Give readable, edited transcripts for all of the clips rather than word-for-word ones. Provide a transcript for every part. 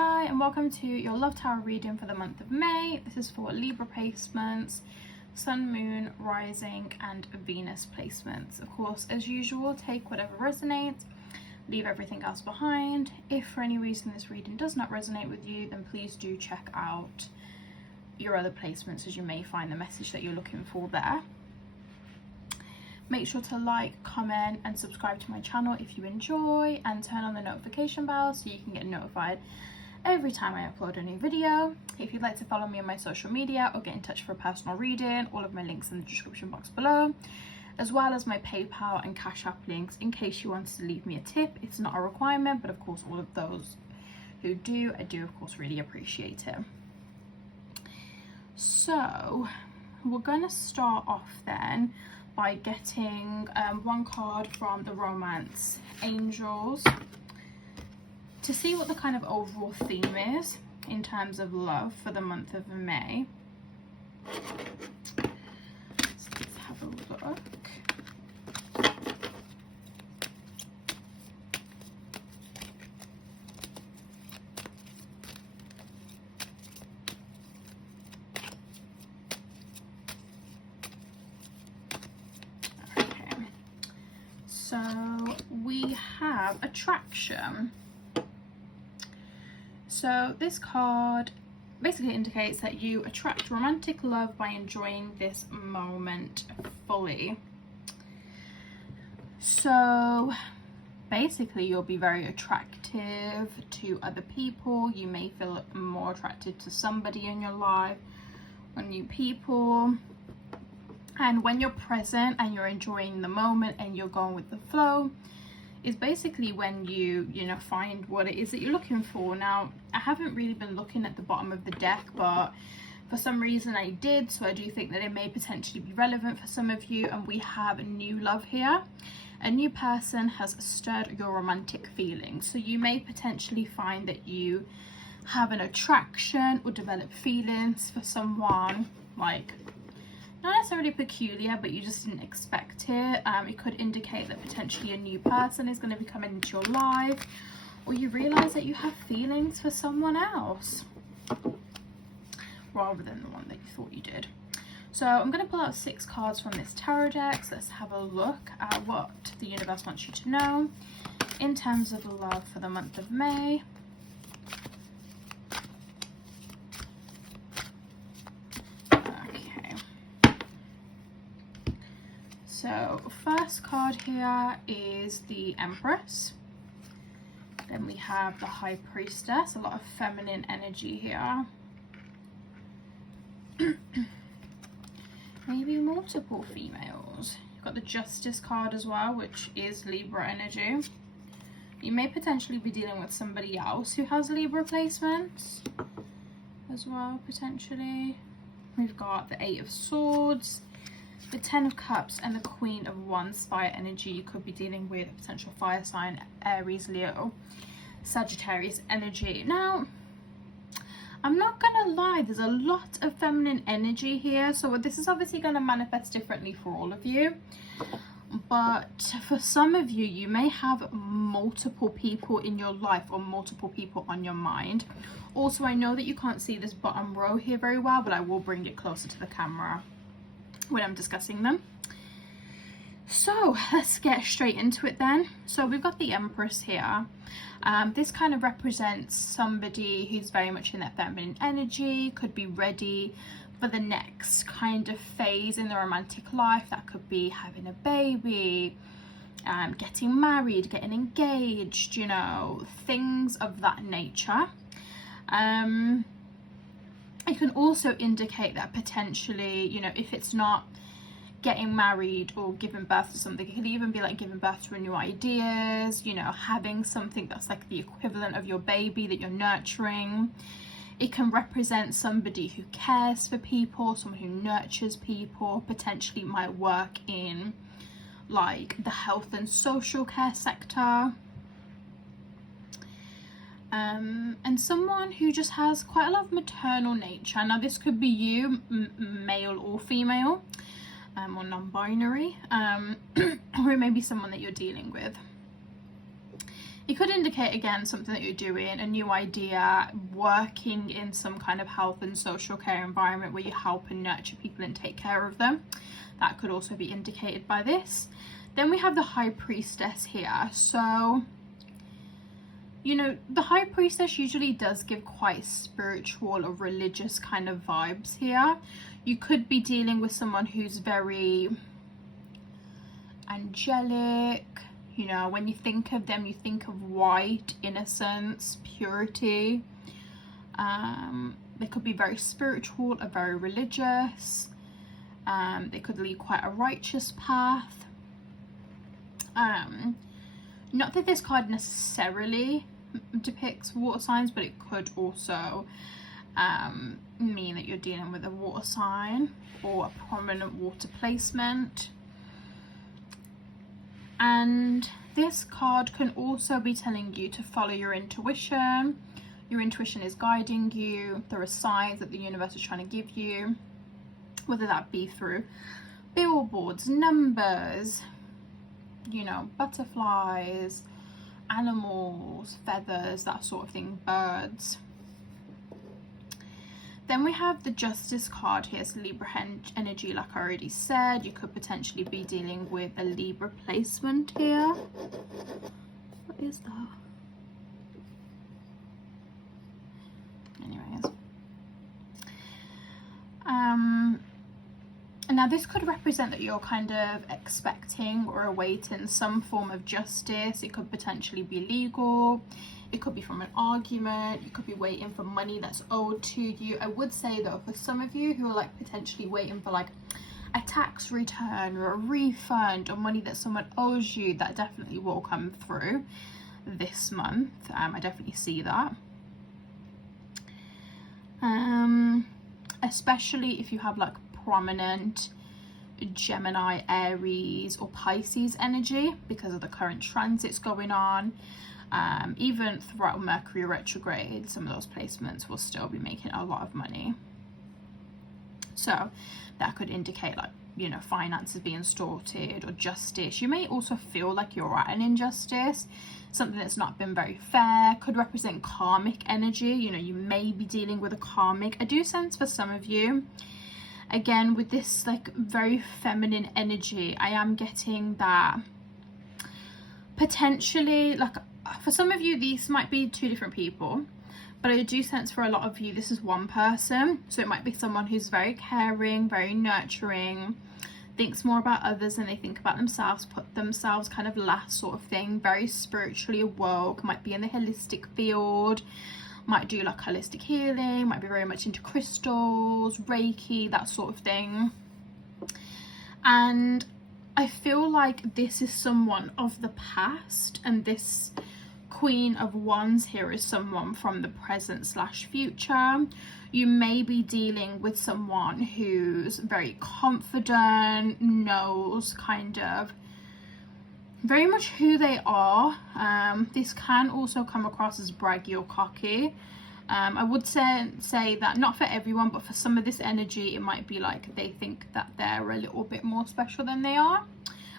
Hi and welcome to your Love Tower reading for the month of May. This is for Libra placements, Sun, Moon, Rising and Venus placements. Of course, as usual, take whatever resonates, leave everything else behind. If for any reason this reading does not resonate with you, then please do check out your other placements, as you may find the message that you're looking for there. Make sure to like, comment and subscribe to my channel if you enjoy, and turn on the notification bell so you can get notified every time I upload a new video. If you'd like to follow me on my social media or get in touch for a personal reading, all of my links in the description box below, as well as my PayPal and Cash App links in case you wanted to leave me a tip. It's not a requirement, but of course all of those who do, I do of course really appreciate it. So we're going to start off then by getting one card from the Romance Angels to see what the kind of overall theme is in terms of love for the month of May. So let's have a look. So we have attraction. So this card basically indicates that you attract romantic love by enjoying this moment fully. So basically you'll be very attractive to other people. You may feel more attracted to somebody in your life or new people. And when you're present and you're enjoying the moment and you're going with the flow, is basically when you find what it is that you're looking for. Now, I haven't really been looking at the bottom of the deck, but for some reason I did, so I do think that it may potentially be relevant for some of you. And we have a new love here. A new person has stirred your romantic feelings, so you may potentially find that you have an attraction or develop feelings for someone, like not necessarily peculiar, but you just didn't expect it. It could indicate that potentially a new person is going to be coming into your life, or you realize that you have feelings for someone else rather than the one that you thought you did. So I'm going to pull out 6 cards from this tarot deck. So let's have a look at what the universe wants you to know in terms of love for the month of May. So first card here is the Empress. Then we have the High Priestess, a lot of feminine energy here. Maybe multiple females. You've got the Justice card as well, which is Libra energy. You may potentially be dealing with somebody else who has Libra placements as well, potentially. We've got the 8 of Swords, the 10 of Cups and the Queen of Wands. Fire energy. You could be dealing with a potential fire sign, Aries, Leo, Sagittarius energy. Now, I'm not gonna lie, there's a lot of feminine energy here, so this is obviously going to manifest differently for all of you, but for some of you, you may have multiple people in your life or multiple people on your mind. Also, I know that you can't see this bottom row here very well, but I will bring it closer to the camera when I'm discussing them. So let's get straight into it then. So we've got the Empress here. This kind of represents somebody who's very much in that feminine energy, could be ready for the next kind of phase in the romantic life. That could be having a baby, getting married, getting engaged, things of that nature. It can also indicate that potentially, if it's not getting married or giving birth to something, it could even be like giving birth to new ideas, having something that's like the equivalent of your baby that you're nurturing. It can represent somebody who cares for people, someone who nurtures people, potentially might work in like the health and social care sector. And someone who just has quite a lot of maternal nature. Now this could be you, male or female, or non-binary, or it may be someone that you're dealing with. It could indicate, again, something that you're doing, a new idea, working in some kind of health and social care environment where you help and nurture people and take care of them. That could also be indicated by this. Then we have the High Priestess here. So, you know, the High Priestess usually does give quite spiritual or religious kind of vibes here. You could be dealing with someone who's very angelic. You know, when you think of them, you think of white, innocence, purity. They could be very spiritual or very religious. They could lead quite a righteous path. Not that this card necessarily depicts water signs, but it could also mean that you're dealing with a water sign or a prominent water placement. And this card can also be telling you to follow your intuition. Your intuition is guiding you. There are signs that the universe is trying to give you, whether that be through billboards, numbers, you know, butterflies, animals, feathers, that sort of thing, birds. Then we have the Justice card here. So Libra energy, like I already said, you could potentially be dealing with a Libra placement here. What is that? Anyways. Now this could represent that you're kind of expecting or awaiting some form of justice. It could potentially be legal. It could be from an argument. You could be waiting for money that's owed to you. I would say though, for some of you who are like potentially waiting for like a tax return or a refund or money that someone owes you, that definitely will come through this month. I definitely see that. Especially if you have like prominent Gemini, Aries or Pisces energy because of the current transits going on. Even throughout Mercury retrograde, some of those placements will still be making a lot of money. So that could indicate like, you know, finances being sorted or justice. You may also feel like you're at an injustice, something that's not been very fair. Could represent karmic energy. You know, you may be dealing with a karmic. I do sense for some of you, again, with this like very feminine energy, I am getting that potentially, like for some of you, these might be two different people, but I do sense for a lot of you, this is one person. So it might be someone who's very caring, very nurturing, thinks more about others than they think about themselves, put themselves kind of last sort of thing, very spiritually awoke, might be in the holistic field, might do like holistic healing, might be very much into crystals, Reiki, that sort of thing. And I feel like this is someone of the past, and this Queen of Wands here is someone from the present / future. You may be dealing with someone who's very confident, knows kind of very much who they are. This can also come across as braggy or cocky. I would say that not for everyone, but for some of this energy, it might be like they think that they're a little bit more special than they are.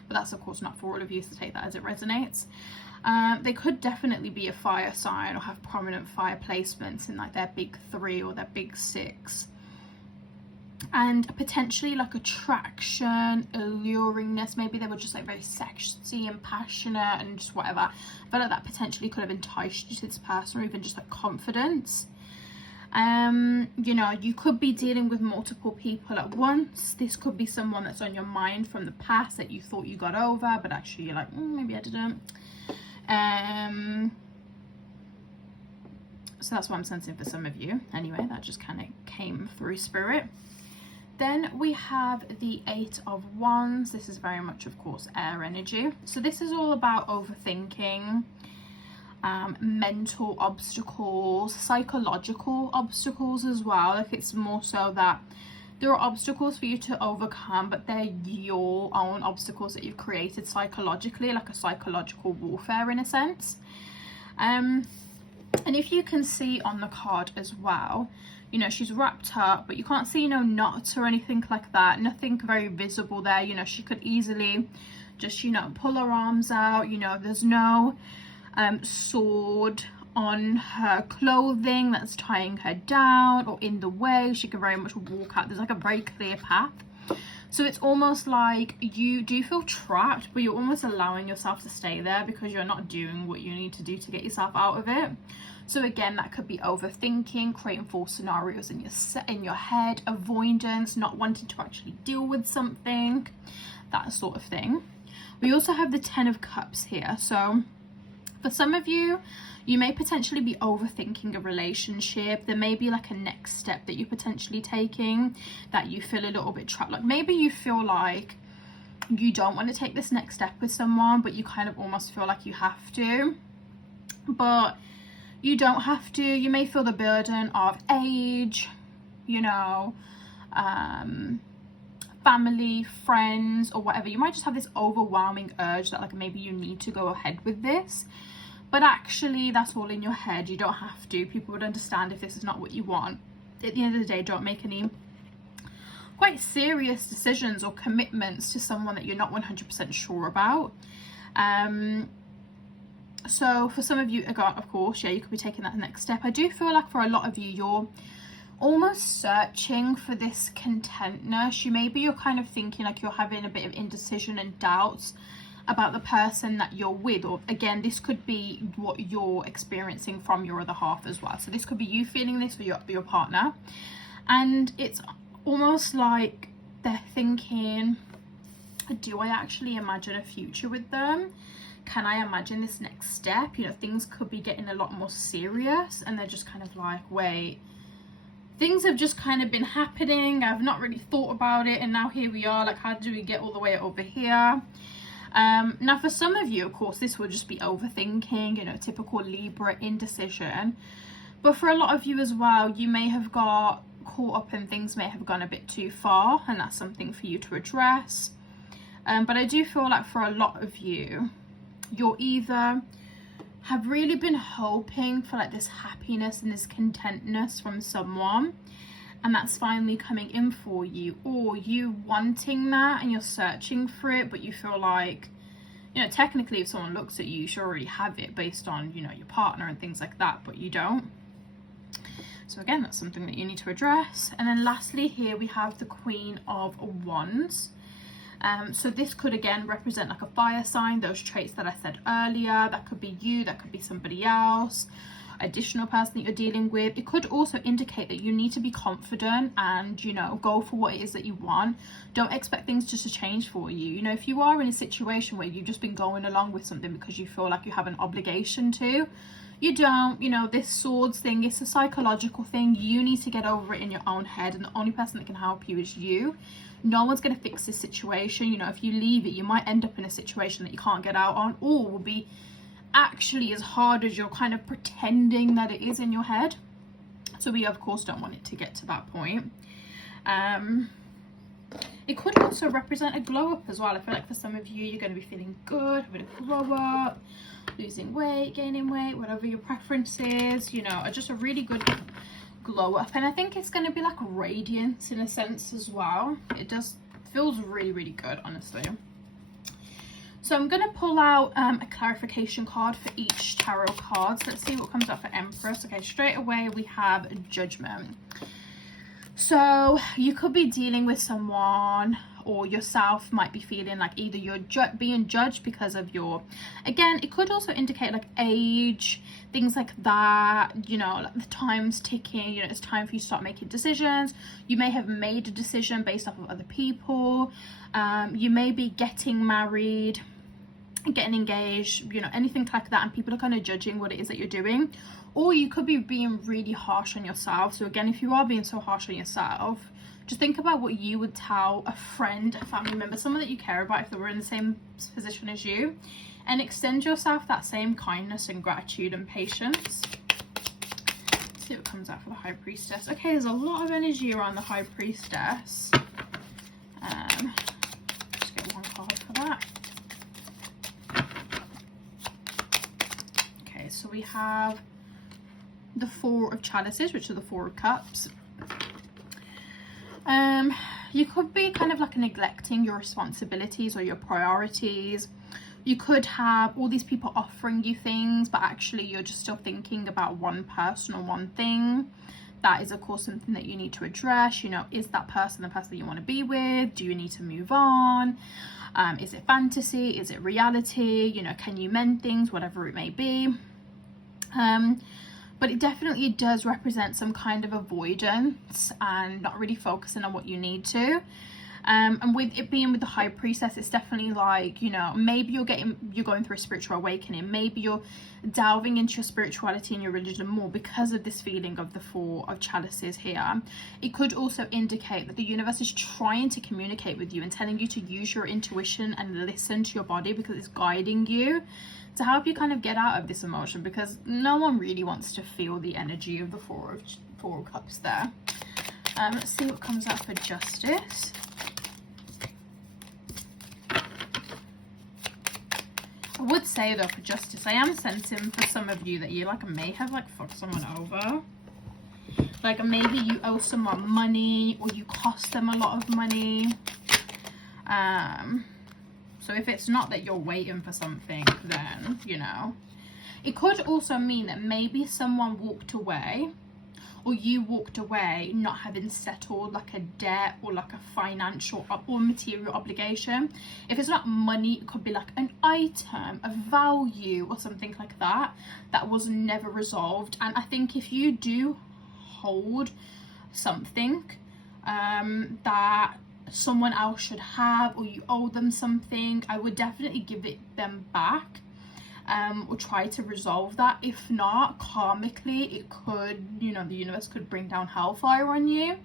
But that's of course not for all of you, so take that as it resonates. They could definitely be a fire sign or have prominent fire placements in like their big 3 or their big 6. And potentially like attraction, alluringness. Maybe they were just like very sexy and passionate and just whatever. I feel like that potentially could have enticed you to this person, or even just like confidence. You know, you could be dealing with multiple people at once. This could be someone that's on your mind from the past that you thought you got over, but actually you're like, maybe I didn't. So that's what I'm sensing for some of you. Anyway, that just kind of came through spirit. Then we have the 8 of Wands. This is very much, of course, air energy. So this is all about overthinking, mental obstacles, psychological obstacles as well. Like it's more so that there are obstacles for you to overcome, but they're your own obstacles that you've created psychologically, like a psychological warfare in a sense. And if you can see on the card as well, you know, she's wrapped up, but you can't see no knots or anything like that. Nothing very visible there. You know, she could easily just, you know, pull her arms out. You know, there's no sword on her clothing that's tying her down or in the way. She can very much walk out. There's like a very clear path. So it's almost like you do feel trapped, but you're almost allowing yourself to stay there because you're not doing what you need to do to get yourself out of it. So again, that could be overthinking, creating false scenarios in your head, avoidance, not wanting to actually deal with something, that sort of thing. We also have the 10 of Cups here. So for some of you, you may potentially be overthinking a relationship. There may be like a next step that you're potentially taking that you feel a little bit trapped. Like maybe you feel like you don't want to take this next step with someone, but you kind of almost feel like you have to. But you don't have to. You may feel the burden of age, you know, family, friends, or whatever. You might just have this overwhelming urge that like maybe you need to go ahead with this. But actually, that's all in your head. You don't have to. People would understand if this is not what you want. At the end of the day, don't make any quite serious decisions or commitments to someone that you're not 100% sure about. So for some of you, of course, yeah, you could be taking that next step. I do feel like for a lot of you, you're almost searching for this contentness. You're kind of thinking like you're having a bit of indecision and doubts about the person that you're with, or again, this could be what you're experiencing from your other half as well. So this could be you feeling this for your partner, and it's almost like they're thinking, do I actually imagine a future with them? Can I imagine this next step? You know, things could be getting a lot more serious, and they're just kind of like, wait, things have just kind of been happening, I've not really thought about it, and now here we are, like how do we get all the way over here? Now for some of you, of course, this would just be overthinking, you know, typical Libra indecision. But for a lot of you as well, you may have got caught up and things may have gone a bit too far, and that's something for you to address. But I do feel like for a lot of you, you're either have really been hoping for like this happiness and this contentness from someone, and that's finally coming in for you, or you wanting that and you're searching for it, but you feel like, you know, technically if someone looks at you, you should already have it based on, you know, your partner and things like that, but you don't. So again, that's something that you need to address. And then lastly here we have the Queen of Wands. So this could again represent like a fire sign, those traits that I said earlier. That could be you, that could be somebody else, additional person that you're dealing with. It could also indicate that you need to be confident and, you know, go for what it is that you want. Don't expect things just to change for you. You know, if you are in a situation where you've just been going along with something because you feel like you have an obligation to, you don't. You know, this swords thing, it's a psychological thing. You need to get over it in your own head, and the only person that can help you is you. No one's going to fix this situation. You know, if you leave it, you might end up in a situation that you can't get out on, or will be actually as hard as you're kind of pretending that it is in your head. So we of course don't want it to get to that point. It could also represent a glow up as well. I feel like for some of you, you're going to be feeling good, having a glow up, losing weight, gaining weight, whatever your preference is, you know, just a really good glow up. And I think it's going to be like radiance in a sense as well. It feels really, really good, honestly. So I'm going to pull out a clarification card for each tarot card. So let's see what comes up for Empress. Okay, straight away we have Judgment. So you could be dealing with someone, or yourself might be feeling like either you're being judged because of your, again, it could also indicate like age, things like that, you know, like the time's ticking, you know, it's time for you to start making decisions. You may have made a decision based off of other people. You may be getting married, getting engaged, you know, anything like that, and people are kind of judging what it is that you're doing. Or you could be being really harsh on yourself. So again, if you are being so harsh on yourself, just think about what you would tell a friend, a family member, someone that you care about if they were in the same position as you, and extend yourself that same kindness and gratitude and patience. Let's see what comes out for the High Priestess. Okay, there's a lot of energy around the High Priestess. Just get one card for that. Okay, so we have the Four of Chalices, which are the Four of Cups. You could be kind of like neglecting your responsibilities or your priorities, You could have all these people offering you things, but actually you're just still thinking about one person or one thing. That is, of course, something that you need to address. You know, is that person the person that you want to be with? Do you need to move on? Is it fantasy? Is it reality? You know, can you mend things? Whatever it may be. But it definitely does represent some kind of avoidance and not really focusing on what you need to. And with it being with the High Priestess, it's definitely like, you know, maybe you're going through a spiritual awakening. Maybe you're delving into your spirituality and your religion more because of this feeling of the Four of Chalices here. It could also indicate that the universe is trying to communicate with you and telling you to use your intuition and listen to your body, because it's guiding you to help you kind of get out of this emotion, because no one really wants to feel the energy of the Four of Cups there. Let's see what comes out for Justice. I would say though, for Justice, I am sensing for some of you that you like may have like fucked someone over. Like maybe you owe someone money, or you cost them a lot of money. So if it's not that you're waiting for something, then, you know. It could also mean that maybe someone walked away, or you walked away not having settled like a debt or like a financial or material obligation. If it's not money, it could be like an item, a value or something like that was never resolved. And I think if you do hold something that someone else should have, or you owe them something, I would definitely give it them back. Or try to resolve that. If not, karmically, it could, you know, the universe could bring down hellfire on you.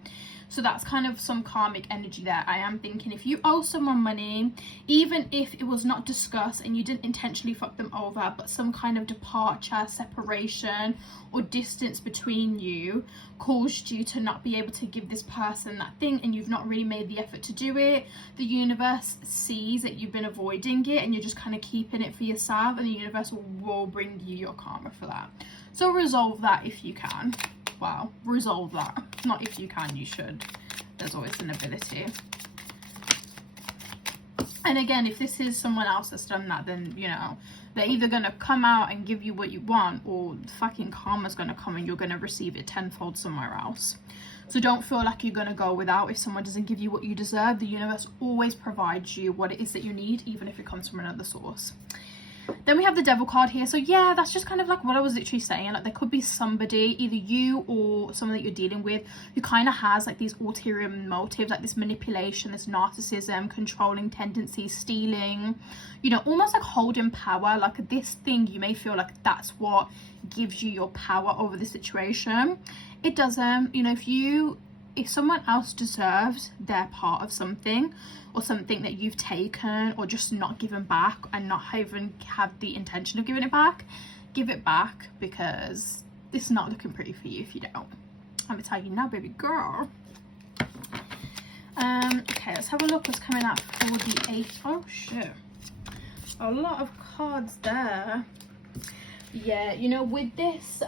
So that's kind of some karmic energy there. I am thinking if you owe someone money, even if it was not discussed and you didn't intentionally fuck them over, but some kind of departure, separation, or distance between you caused you to not be able to give this person that thing, and you've not really made the effort to do it, the universe sees that you've been avoiding it and you're just kind of keeping it for yourself, and the universe will bring you your karma for that. So resolve that if you can. Well, resolve that. Not if you can, you should. There's always an ability. And again, if this is someone else that's done that, then, you know, they're either going to come out and give you what you want, or fucking karma's going to come and you're going to receive it tenfold somewhere else. So don't feel like you're going to go without if someone doesn't give you what you deserve. The universe always provides you what it is that you need, even if it comes from another source. Then we have the Devil card here. So yeah, that's just kind of like what I was literally saying. Like there could be somebody, either you or someone that you're dealing with, who kind of has like these ulterior motives, like this manipulation, this narcissism, controlling tendencies, stealing, you know, almost like holding power. Like this thing, you may feel like that's what gives you your power over the situation. It doesn't. You know, if someone else deserves their part of something, or something that you've taken or just not given back, and not even have the intention of giving it back, give it back, because it's not looking pretty for you if you don't. I'm gonna tell you now, baby girl. Okay, let's have a look what's coming up for the 8. Oh shit, a lot of cards there. Yeah, you know, with this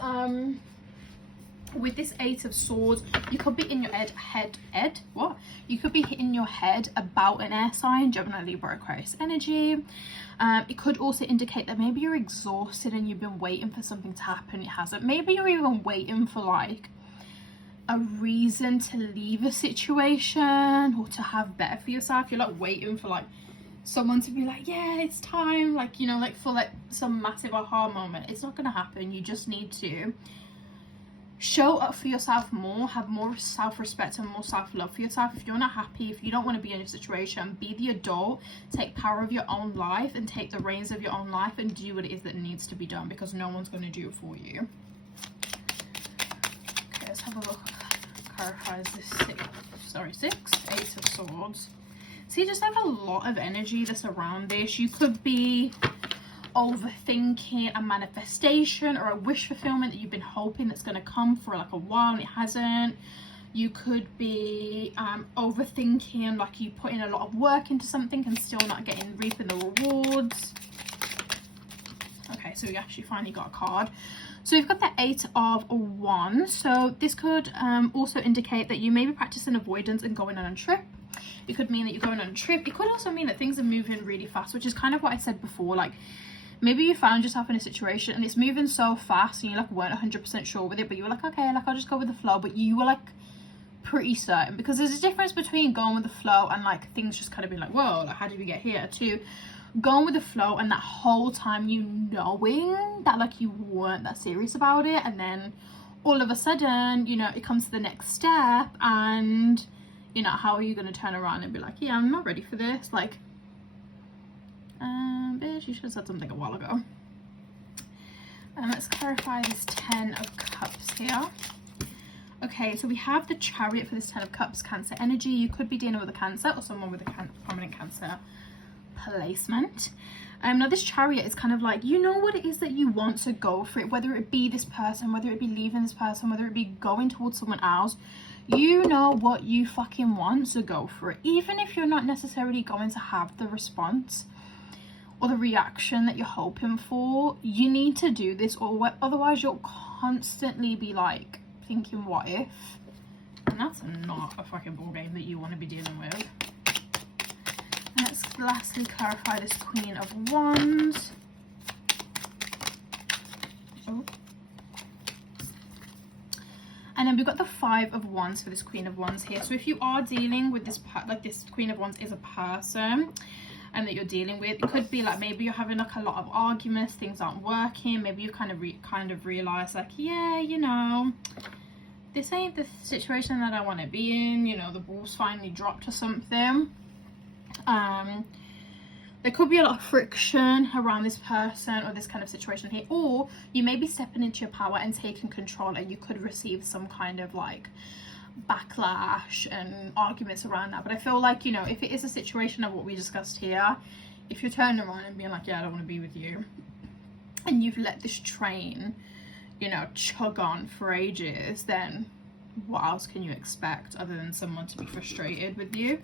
8 of Swords, you could be in your you could be hitting your head about an air sign, Gemini, Libra, Aquarius energy. It could also indicate that maybe you're exhausted and you've been waiting for something to happen, it hasn't. Maybe you're even waiting for like a reason to leave a situation or to have better for yourself. You're like waiting for like someone to be like, yeah, it's time, like, you know, like for like some massive aha moment. It's not gonna happen. You just need to show up for yourself more, have more self-respect and more self-love for yourself. If you're not happy, if you don't want to be in a situation, be the adult, take power of your own life and take the reins of your own life and do what it is that needs to be done, because no one's going to do it for you. Okay, let's have a look. Clarifies this 6, 8 of Swords. See, just like a lot of energy that's around this. You could be overthinking a manifestation or a wish fulfillment that you've been hoping that's going to come for like a while and it hasn't. You could be overthinking, like you put in a lot of work into something and still not reaping the rewards. Okay, so we actually finally got a card. So we've got the 8 of Wands. So this could also indicate that you may be practicing avoidance and going on a trip. It could mean that you're going on a trip. It could also mean that things are moving really fast, which is kind of what I said before. Like, maybe you found yourself in a situation and it's moving so fast and you like weren't 100% sure with it, but you were like, okay, like I'll just go with the flow. But you were like pretty certain, because there's a difference between going with the flow and like things just kind of being like, whoa, like how did we get here, to going with the flow and that whole time you knowing that like you weren't that serious about it, and then all of a sudden, you know, it comes to the next step and, you know, how are you going to turn around and be like, yeah, I'm not ready for this? Like, bitch, you should have said something a while ago. And let's clarify this 10 of Cups here. Okay, so we have the Chariot for this 10 of Cups, Cancer energy. You could be dealing with a Cancer or someone with a prominent Cancer placement. Now this Chariot is kind of like, you know what it is that you want, to go for it, whether it be this person, whether it be leaving this person, whether it be going towards someone else. You know what you fucking want, to go for it, even if you're not necessarily going to have the response or the reaction that you're hoping for. You need to do this, or otherwise you'll constantly be like thinking what if, and that's not a fucking ball game that you want to be dealing with. And let's lastly clarify this Queen of Wands. Oh. And then we've got the 5 of Wands for this Queen of Wands here. So if you are dealing with this, like this Queen of Wands is a person and that you're dealing with, it could be like maybe you're having like a lot of arguments, things aren't working, maybe you kind of realize like, yeah, you know, this ain't the situation that I want to be in, you know, the ball's finally dropped or something. There could be a lot of friction around this person or this kind of situation here, or you may be stepping into your power and taking control, and you could receive some kind of like backlash and arguments around that. But I feel like, you know, if it is a situation of what we discussed here, if you're turning around and being like, yeah, I don't want to be with you, and you've let this train, you know, chug on for ages, then what else can you expect other than someone to be frustrated with you?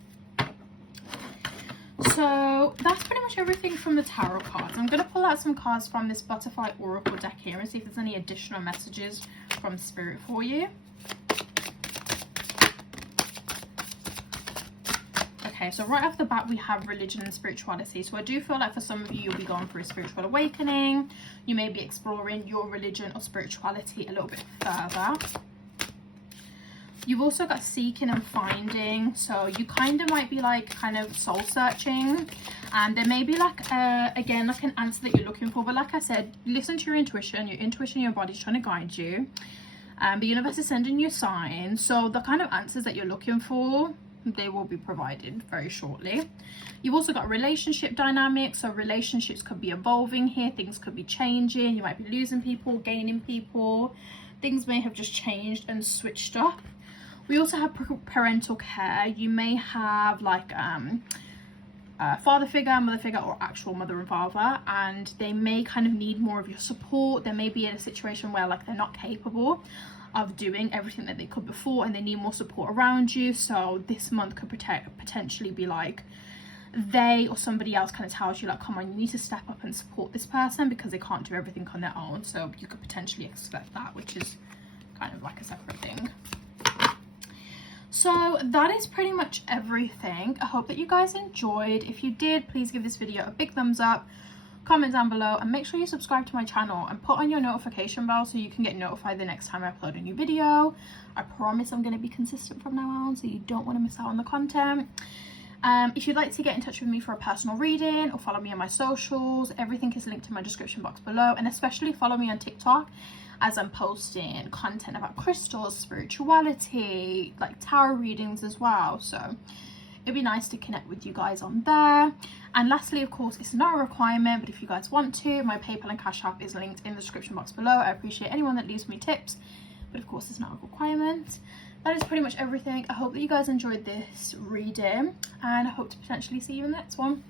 So that's pretty much everything from the tarot cards. I'm going to pull out some cards from this Butterfly Oracle deck here and see if there's any additional messages from Spirit for you. Okay, so right off the bat we have religion and spirituality. So I do feel like for some of you, you'll be going through a spiritual awakening. You may be exploring your religion or spirituality a little bit further. You've also got seeking and finding, so you kind of might be like kind of soul searching, and there may be like again like an answer that you're looking for. But like I said, listen to your intuition. Your body's trying to guide you, the universe is sending you signs, so the kind of answers that you're looking for, they will be provided very shortly. You've also got relationship dynamics, so relationships could be evolving here, things could be changing, you might be losing people, gaining people, things may have just changed and switched up. We also have parental care. You may have like a father figure, mother figure, or actual mother and father, and they may kind of need more of your support. They may be in a situation where like they're not capable of doing everything that they could before, and they need more support around you. So this month could potentially be like they or somebody else kind of tells you like, come on, you need to step up and support this person because they can't do everything on their own. So you could potentially expect that, which is kind of like a separate thing. So that is pretty much everything. I hope that you guys enjoyed. If you did, please give this video a big thumbs up, comment down below, and make sure you subscribe to my channel and put on your notification bell so you can get notified the next time I upload a new video. I promise I'm going to be consistent from now on, so you don't want to miss out on the content. If you'd like to get in touch with me for a personal reading or follow me on my socials, everything is linked in my description box below, and especially follow me on TikTok, as I'm posting content about crystals, spirituality, like tarot readings as well. So it'd be nice to connect with you guys on there. And lastly, of course, it's not a requirement, but if you guys want to, my PayPal and Cash App is linked in the description box below. I appreciate anyone that leaves me tips, but of course it's not a requirement. That is pretty much everything. I hope that you guys enjoyed this reading, and I hope to potentially see you in the next one.